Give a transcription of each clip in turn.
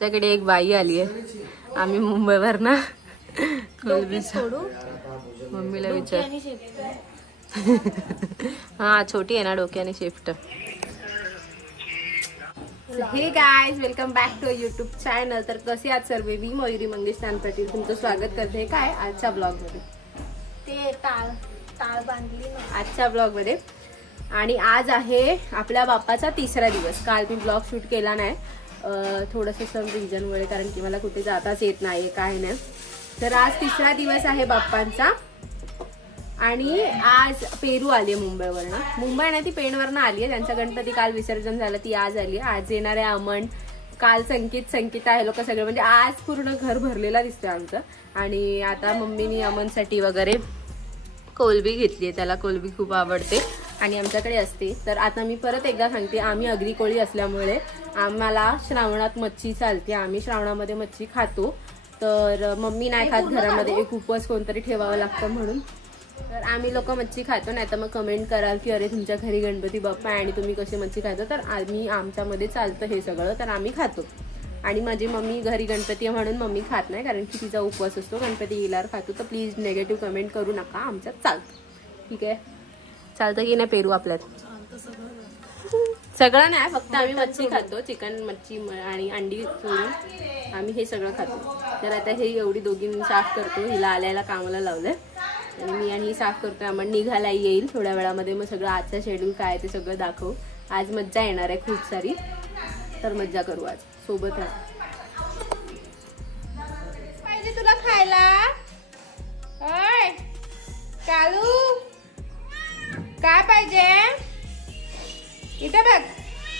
त्याकडे एक बाई आली आहे, आम्ही मुंबईवर ना मम्मीला विचार. हा छोटी आहे ना डोक्याने shift. Hey guys welcome back to YouTube channel. तर कसे आहात सर्व? मी मयुरी मंगेश पाटील तुमचं स्वागत करते. काय आजच्या ब्लॉग मध्ये ते टाळ बांधली आजच्या ब्लॉग मध्ये. आणि आज आहे आपल्या बाप्पाचा तिसरा दिवस. काल मी ब्लॉग शूट केला नाही थोडंसं सम रिझन मुळे, कारण की मला कुठे जाताच येत नाही काय नाही. तर आज तिसरा दिवस आहे बाप्पांचा. आणि आज पेरू आली मुंबईवरनं. मुंबई नाही ती पेणवरनं आली आहे. त्यांचा गणपती काल विसर्जन झालं, ती आज आली. आज येणार आहे अमन, काल संकेत आहे लोक सगळं, म्हणजे आज पूर्ण घर भरलेला दिसतंय आमचं. आणि आता मम्मीनी अमनसाठी वगैरे कोलबी घेतली आहे, त्याला कोलबी खूप आवडते आणि आमच्याकडे असते. तर आता मी परत एकदा सांगते, आम्ही अग्री कोळी असल्यामुळे आम्हाला श्रावणात मच्छी चालते. आम्ही श्रावणामध्ये मच्छी खातो. तर मम्मी नाही खात घरामध्ये, एक उपवास कोणतरी ठेवावं लागतं म्हणून. तर आम्ही लोक मच्छी खातो. नाही तर मग कमेंट कराल की अरे तुमच्या घरी गणपती बाप्पा आहे आणि तुम्ही कशी मच्छी खातो. तर आम्ही आमच्यामध्ये चालतं हे सगळं, तर आम्ही खातो. आणि माझी मम्मी घरी गणपती आहे म्हणून मम्मी खात नाही, कारण की तिचा उपवास असतो. गणपती गेल्यावर खातो. तर प्लीज नेगेटिव्ह कमेंट करू नका, आमच्यात चालतं. ठीक आहे, चालतं की नाही पेरू आपल्यात? सगळं नाही, फक्त आम्ही मच्छी खातो. चिकन, मच्छी आणि अंडी सोडून आम्ही हे सगळं खातो. तर आता हे एवढी दोघी मी साफ करतो. हिला आल्याला कामाला लावलंय आणि मी आणि ही साफ करतोय. आम्हाला निघायला येईल थोड्या वेळामध्ये. मग सगळं आजचं शेड्यूल काय ते सगळं दाखवू. आज मज्जा येणार आहे खूप सारी, तर मज्जा करू आज, सोबत राहा. पाहिजे तुला खायला? ओय कालू, काय पाहिजे? इथे बघ,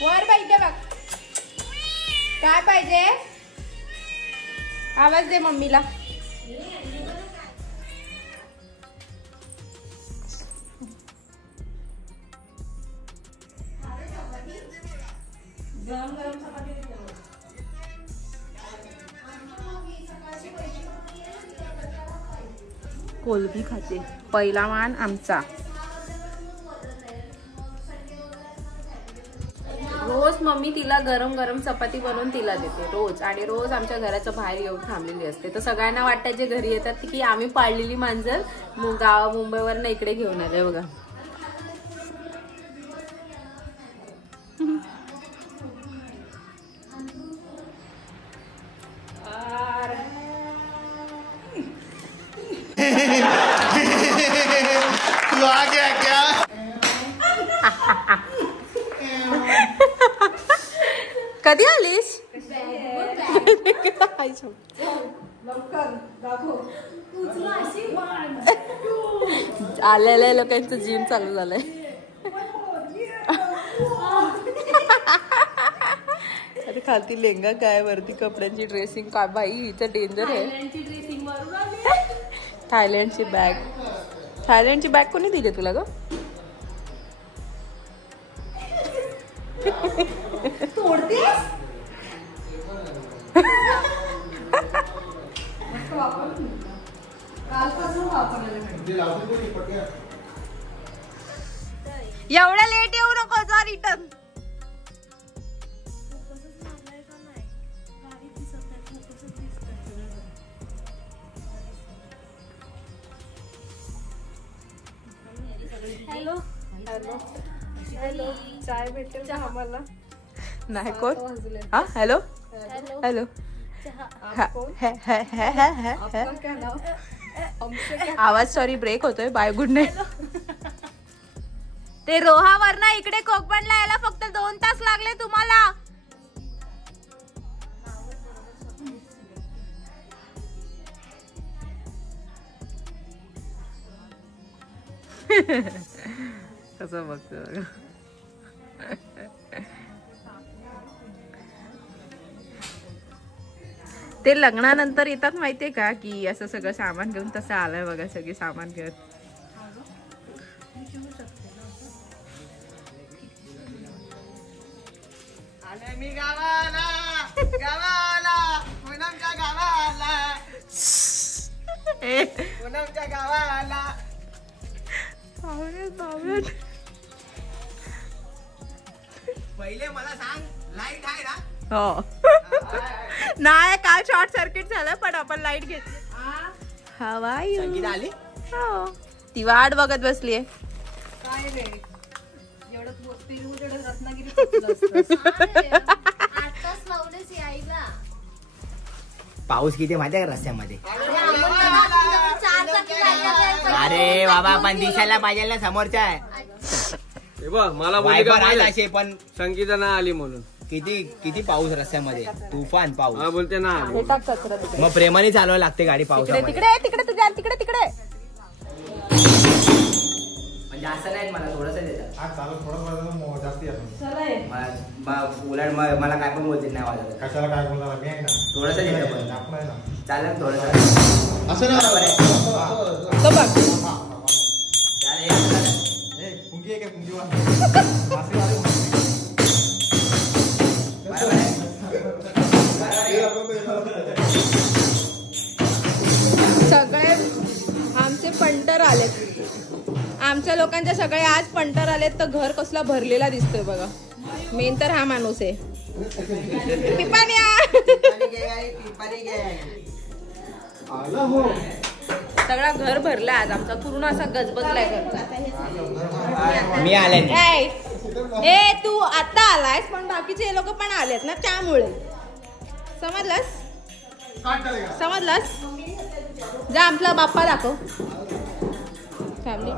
वर बघ, इथे बघ. काय पाहिजे? आवाज दे मम्मीला. कोलबी खाते, पहिला मान आमचा. रोज मम्मी तिला गरम गरम चपाती बनवून तिला देते रोज. आणि रोज आमच्या घराच्या बाहेर येऊन थांबलेली असते. तर सगळ्यांना वाटतं जे घरी येतात की आम्ही पाळलेली मांजर मुंबईवरनं इकडे घेऊन आले. बघा तू आ गया क्या? कधी आलीस? आलेल्या लोकांचं जिम चालू झालंय. अरे खालती लेंगा काय, वरती कपड्यांची ड्रेसिंग काय. बाई इथं डेंजर आहे. थायलंडची बॅग. थायलंडची बॅग कोणी दिली तुला ग? एवढा लेट येऊ नको, जा रिटर्न. हॅलो हॅलो हॅलो, चाय भेटेल का आम्हाला? नाही कोण? हा हॅलो हॅलो. आवाज सॉरी ब्रेक होतोय. Bye, good night. ते रोहावरनं इकडे कोकणला यायला फक्त 2 तास लागले तुम्हाला. कसं बघतो. ते लग्नानंतर येतात माहितीये का, की असं सगळं सामान घेऊन. तसं आलंय बघा, सगळे सामान घेऊन. आले मी गावाला, गावाला, पूनमच्या गावाला, पूनमच्या गावाला. पहिले मला सांग, लाईट आहे ना? हो. नाही काल शॉर्ट सर्किट झालं पण आपण लाईट घेतली. हवा संगीत आली ती वाट बघत बसलीये. काय रे एवढं फिरवू तेवढं रत्नागिरी पाऊस किती माहिती का रस्त्यामध्ये. अरे बाबा पण दिसायला पाहिजे ना समोरच्या आहे. बघ मला असे पण संगीता ना आली म्हणून किती किती पाऊस रस्त्यामध्ये तुफान पाऊस. मला बोलते ना आली. मग प्रेमाने चालवायला लागते गाडी पावसामध्ये. तिकडे तिकडे तुझ्या तिकडे तिकडे म्हणजे असं नाही मला थोडस देतात उलट मला काय पण बोलते नाही वाजत. कशाला काय बोलणार मी आहे ना थोडस देतं पण चालेल थोडस असं ना पुंगी आहे का पुंगीवा सगळे आमचे पंटर आलेत. आमच्या लोकांच्या सगळे आज पंटर आलेत तर घर कसला भरलेला दिसतोय बघा. मेन तर हा माणूस आहे पिपानिया. सगळा घर भरला आज आमचा पूर्ण असा गजबजलाय घर. मी आले ए तू आता आलायस पण बाकीचे लोक पण आलेत ना त्यामुळे समजलास जा आमचा बाप्पा दाखव फॅमिली.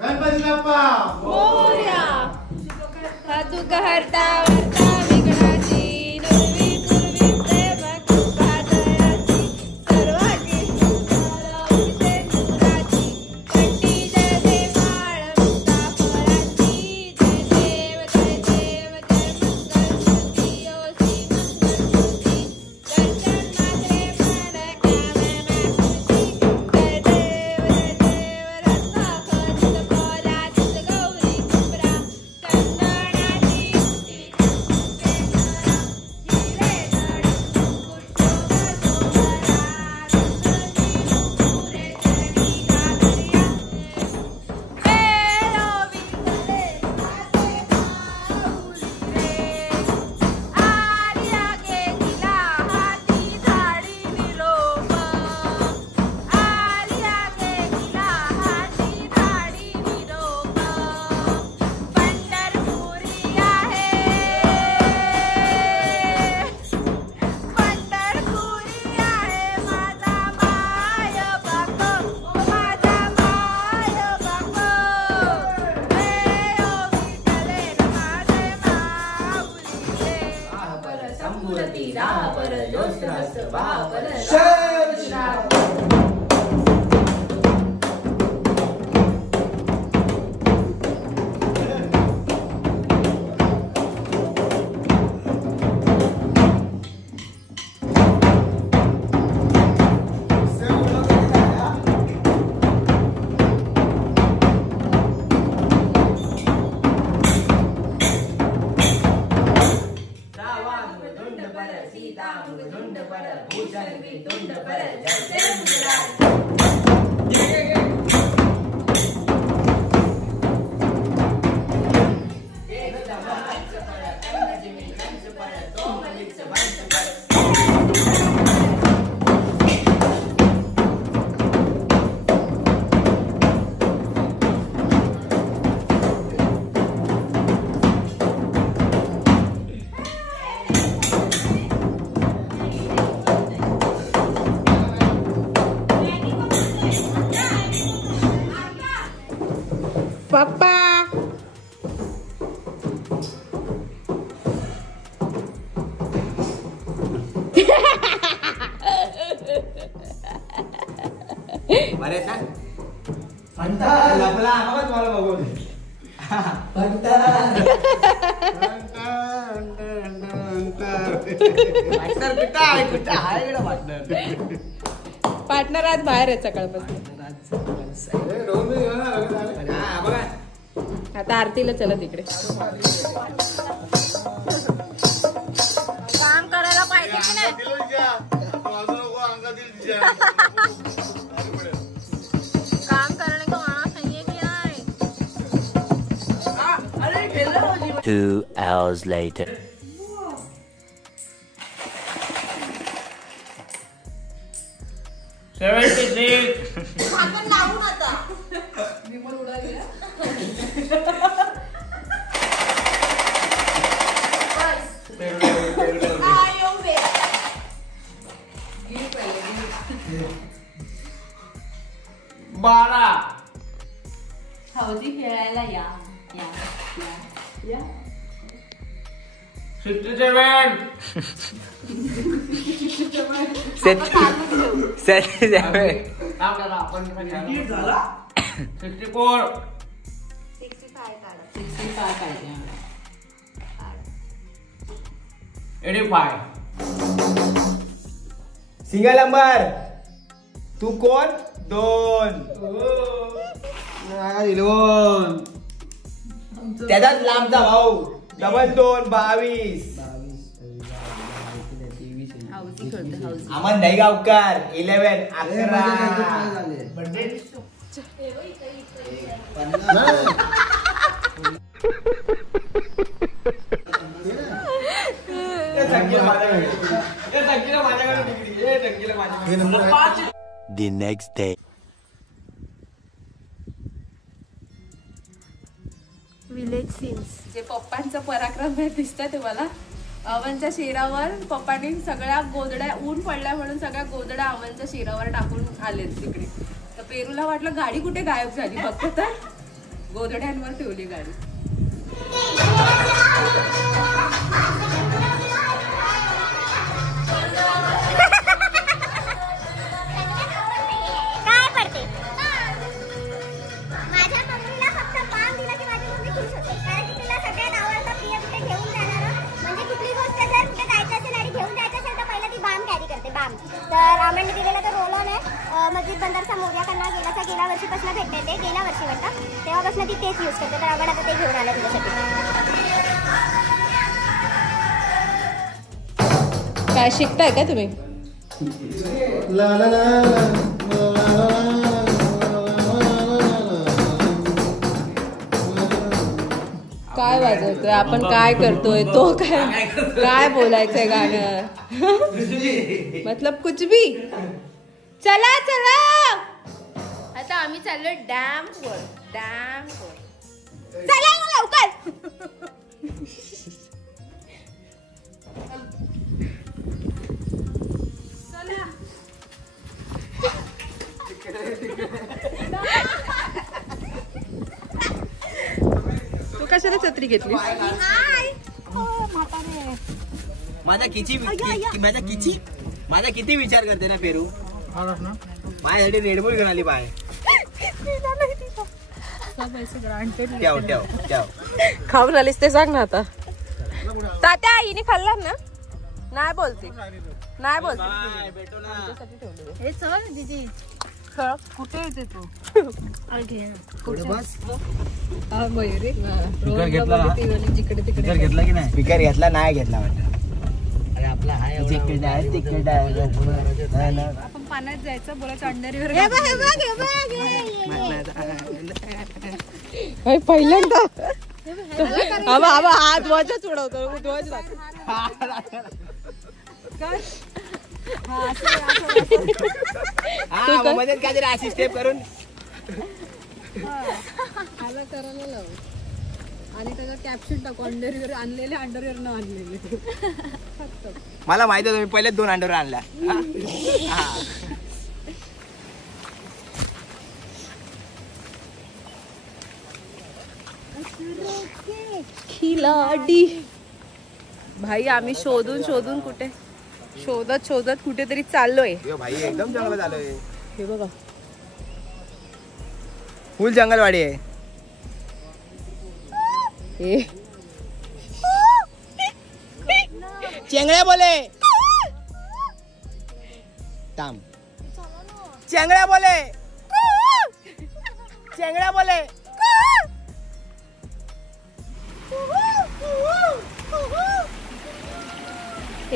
गणपती बाप्पा मोरया तू हरता वरता विघ्नाची नुरवी पूर्वी प्रेम कृपादयाची सर्वांगी सुंदरवते सुराची कंठी जय देवाळ मुक्ता फळाची जय देव जय देव जय मंगलमूर्ती ओ श्री मंगलमूर्ती दर्शन मात्रे पण कामे मागुती जय देव रत्नाखचित पोलादित गौरी कुबरा चंदनाची पप्पा बरे पार्टनर आज बाहेर आहे सकाळपासून. आता आरतीला चला तिकडे काम करायला पाहिजे की नाही काम करने को आना चाहिए कि नहीं 2 hours later. हौदी खेळायला या 85 सिंगल नंबर तू कोण 2 त्याचाच लांबचा भाऊ double 2 22 Aman Dahigaonkar 11 11 The next day. Village scenes जे पप्पांचं पराक्रम आहे दिसतंय तुम्हाला अवनच्या शिरावर पप्पांनी सगळ्या गोदड्या ऊन पडल्या म्हणून सगळ्या गोदड्या अवनच्या शिरावर टाकून आलेत तिकडे तर पेरूला वाटलं गाडी कुठे गायब झाली फक्त तर गोदड्यांवर ठेवली गाडी तर आम्ही दिलेला तर रोल ऑन आहे मस्जिद बंदरचा मोर्या कन्ना गेल्या वर्षीपासून भेटते ते गेल्या वर्षी वाटतं तेव्हापासून ती तेच यूज करते तर आम्हाला आता ते घेऊन आलं तुझ्यासाठी काय शिकताय का तुम्ही काय वाजवतोय आपण काय करतोय तो काय बोलायचंय गाणं मतलब कुछ भी चला चला आता आम्ही चाललोय डॅम वर चला लवकर तू कशाला छत्री घेतली माझा किती विचार करते ना पेरू माझ्यासाठी रेडबुल घेऊन आली बाय खाऊन आलीस ते सांग ना आता तात्या आईने खाल्ला ना नाही बोलते कुठे येते तू घेतला की नाही स्पीकर घेतला नाही घेतला वाटतं आपण पाण्यात जायचं बोलायचं अंडरवेअर पहिल्यांदा हात ध्वजच उडवतो ध्वज मध्ये काहीतरी अशी स्टेप करून करायला लाव आणि त्याचा कॅप्शन टाकू अंडरवेअर आणलेले अंडरवेअर न आणलेले मला माहिती होतं मी पहिले 2 अंडरवेअर आणल्या खिलाडी भाई आम्ही शोधून कुठे शोधत कुठेतरी चाललोय भाई एकदम जंगल झालंय हे बघा फुल जंगलवाडी आहे चेंगड्या बोले थांब चेंगड्या बोले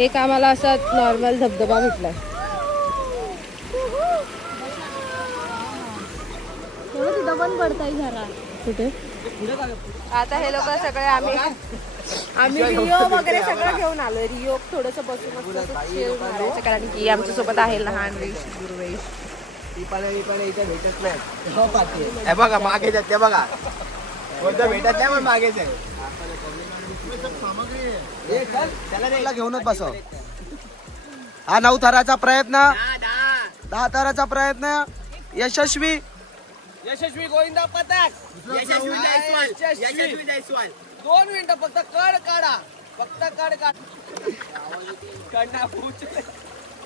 एक आम्हाला असा नॉर्मल धबधबा भेटलाय. तिथं पण पडताय जरा. कुठे आता हे लोक सगळे आम्ही रिओ वगैरे सगळं घेऊन आलोय. रिओ थोडस बसून मारायचं कारण की आमच्या सोबत आहे लहान वेश गुरुवेश. इथे भेटत नाही बघा मागे जात बघा कोणतं भेटत नाही पण मागेच आहे. त्याला घेऊनच बसव. हा 9 थराचा प्रयत्न 10 थराचा प्रयत्न यशस्वी. यशस्वी गोविंदा पथक. यशस्वी जायस्वाल 2 मिनिटं फक्त कड काढा. फक्त कड काढ.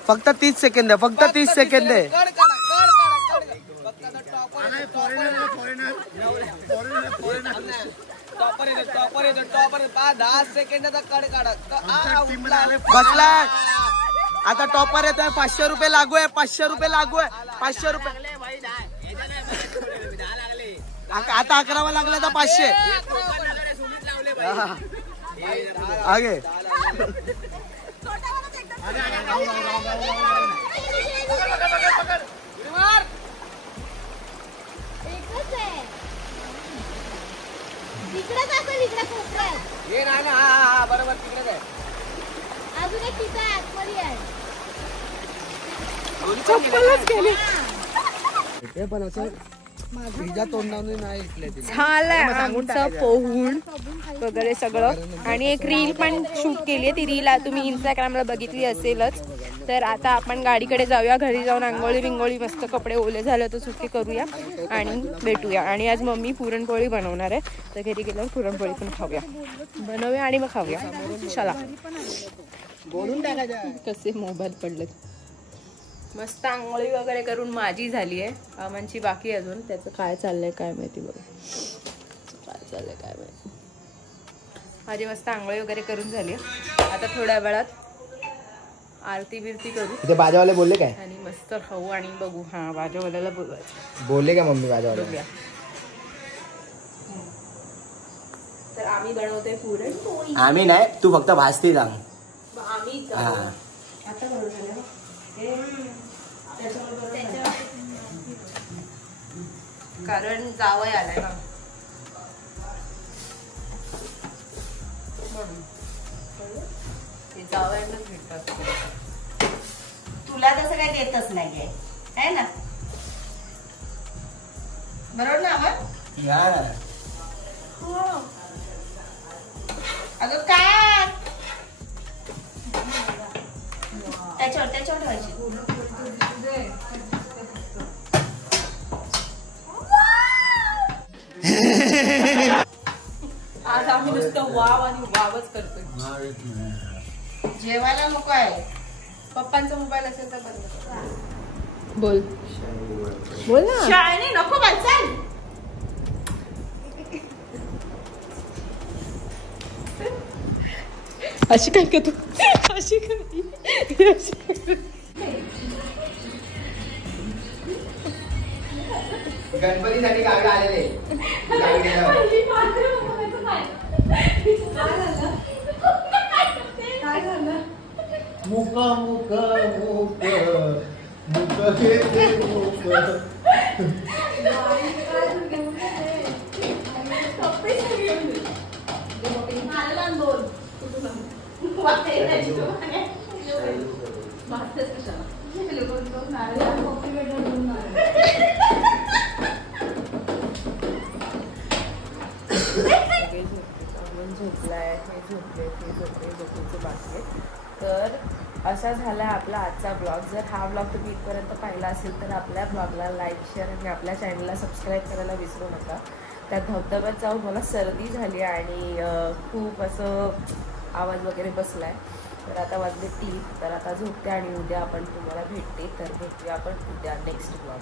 फक्त 30 सेकंद आहे. फक्त 30 सेकंद आहे. कड काढा. कड काढा. कड टॉपर येतो 10 सेकंदाचा कड काढा. बसलाय आता टॉपर येतोय. 500 रुपये लागू आहे. 500 रुपये लागू आहे. 500 रुपये आता 11 लागला तर 500 आगे. बरोबर तिकडेच आहे. अजून एक तिथं आतमध्ये आहे. चप्पलच गेली. पण असं तुझ्या तोंडाने नाही ऐकलं. झालंय आमचं पोहून वगैरे सगळं आणि एक रील पण शूट केली आहे. ती रील तुम्ही इंस्टाग्रामला बघितली असेलच. तर आता आपण गाडीकडे जाऊया. घरी जाऊन आंघोळी बिंगोळी मस्त कपडे ओले झाले तर सुट्टी करूया आणि भेटूया. आणि आज मम्मी पुरणपोळी बनवणार आहे तर घरी गेल्यावर पुरणपोळी पण खाऊया. बनवूया आणि मग खाऊया. चला. कसे मोबाईल पडले. मस्त आंघोळी वगैरे करून माझी झाली आहे. आमांची बाकी अजून. त्याचं काय चाललंय काय माहिती. बघ काय चाललंय काय माहिती. माझी मस्त आंघोळी वगैरे करून झाली. आता थोड्या वेळात आरती बिरती करू. इथे बाजावाले बोलले काय आणि मस्त खाऊ आणि बघू. हा बाजावाल्याला बोलवायचं. बोलले का मम्मी बाजावाले. तर आम्ही बनवतोय पुरणपोळी. आम्ही नाही तू फक्त भाजती सांग. आम्ही आता बनवतो कारण जावई आलाय ना म्हणून ते जावयांनाच भेटतात. तुला तसं काही देतच नाहीये है ना. बरोबर ना आपण. अगं काय त्याच्यावर ठेवायची. आज आम्ही नुसतं वाव आणि वावच करतोय. जेवायला नको आहे. पप्पांचा मोबाईल असेल तर बंद. बोल बोल ना. शाळेने नको चल. अशी काय का तू अशी काय. गणपतीसाठी गावी आलेले. मुक मुक मुक मुक घेते मुक. झोपलाय हे झोपले ते झोपले झोपायचं बाकी आहे. तर असा झाला आपला आजचा ब्लॉग. जर हा ब्लॉग तुम्ही इथपर्यंत पाहिला असेल तर आपल्या ब्लॉगला लाईक शेअर आणि आपल्या चॅनलला सबस्क्राईब करायला विसरू नका. त्या धबधब्यात जाऊन मला सर्दी झाली आणि खूप असं आवाज वगैरे बसलाय. तर आता वाजले 3. तर आता झोपते आणि उद्या आपण तुम्हाला भेटते. तर भेटूया आपण उद्या नेक्स्ट ब्लॉग.